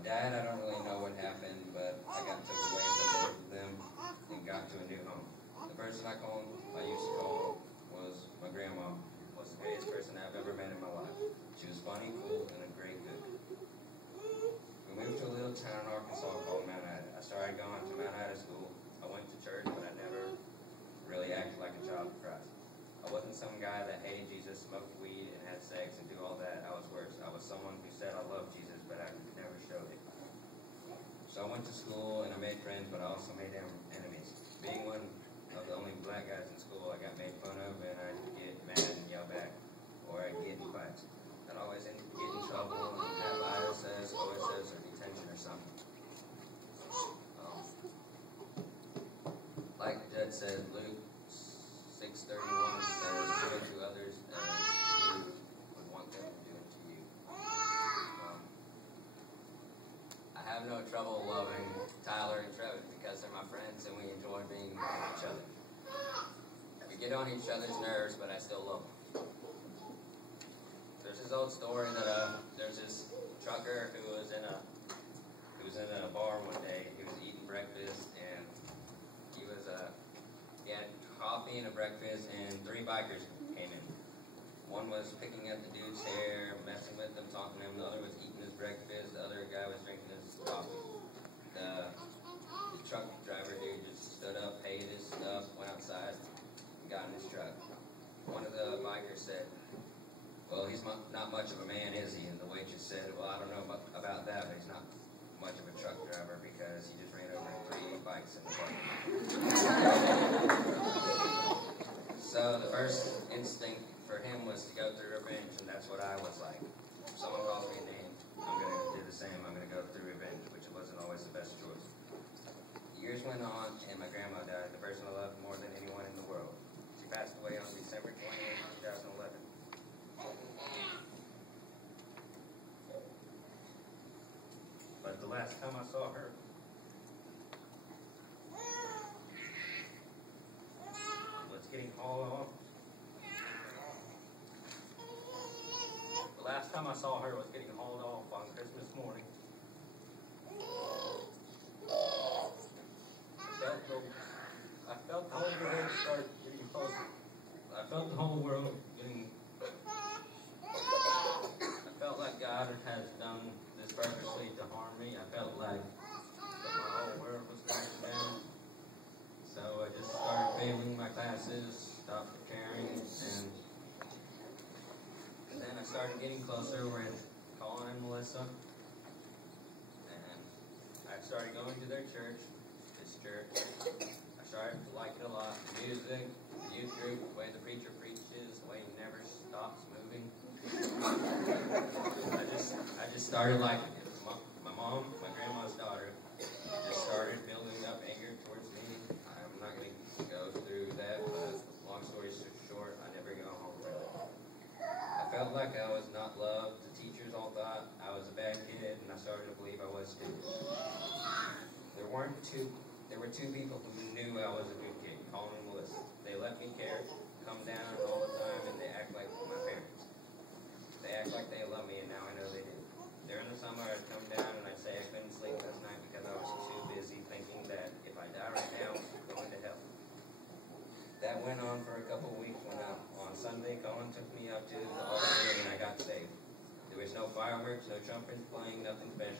Dad, I don't really know what happened, but I got took away from both of them and got to a new home. The person I used to call was my grandma. Was the greatest person I've ever met in my life. She was funny, cool, and a great cook. We moved to a little town in Arkansas called Mount Ida. I started going to Mount Ida school. I went to church, but I never really acted like a child of Christ. I wasn't some guy that hated Jesus, smoked weed, and had sex, and do all that. I was worse. I was someone who said I loved Jesus, but I never showed it. So I went to school, and I made friends, but I also made enemies. Being one of the only black guys in school, I got made fun of, and I'd get mad and yell back, or I'd get in fights. I'd always get in trouble and have ISS, OSS, or detention or something. Like the judge said, Luke 6:31 says, do it to others as you would want them to do it to you. I have no trouble loving Tyler and Trevor because they're my friends and we enjoy being with each other. We get on each other's nerves, but I still love them. There's this old story that there's this trucker who was in a bar one day. He was eating breakfast and he had coffee and a breakfast, and 3 bikers came in. One was picking up the dude's hair, messing with him, talking to him. The other was eating his breakfast. The other guy was drinking his coffee. The truck driver dude just stood up, paid his stuff, went outside, and got in his truck. One of the bikers said, well, he's not much of a man, is he? And the waitress said, well, I don't know about that, but he's not much of a truck driver because he just ran over 3 bikes in the park. So the first instinct for him was to go through revenge, and that's what I was like. If someone calls me a name, I'm going to do the same. I'm going to go through revenge, which wasn't always the best choice. Years went on, and my grandma died, the person I loved more than anyone in the world. She passed away on December 28, 2011. But the last time I saw her, was getting hauled off. The last time I saw her was getting hauled off on Christmas morning. I felt the whole world start getting closer. I felt the whole world getting. I felt like God has done this purposely to harm me. I felt like my whole world was crashing down. So I just started failing my classes, stopped caring, and then I started getting closer with Colin and Melissa. And I started going to their church, this church. I started to like it a lot. The music, the youth group, the way the preacher preaches, the way he never stops moving. I just started liking it. My mom, my grandma's daughter, just started building up anger towards me. I'm not going to go through that, but long story short, I never got home really. I felt like I was not loved. The teachers all thought I was a bad kid, and I started to believe I was too. There were 2 people who knew I was a good kid, Colin and Melissa. They let me care, come down all the time, and they act like my parents. They act like they love me, and now I know they do. During the summer, I'd come down and I'd say I couldn't sleep last night because I was too busy thinking that if I die right now, I'm going to hell. That went on for a couple of weeks when on Sunday, Colin took me up to the altar and I got saved. There was no fireworks, no trumpets playing, nothing special.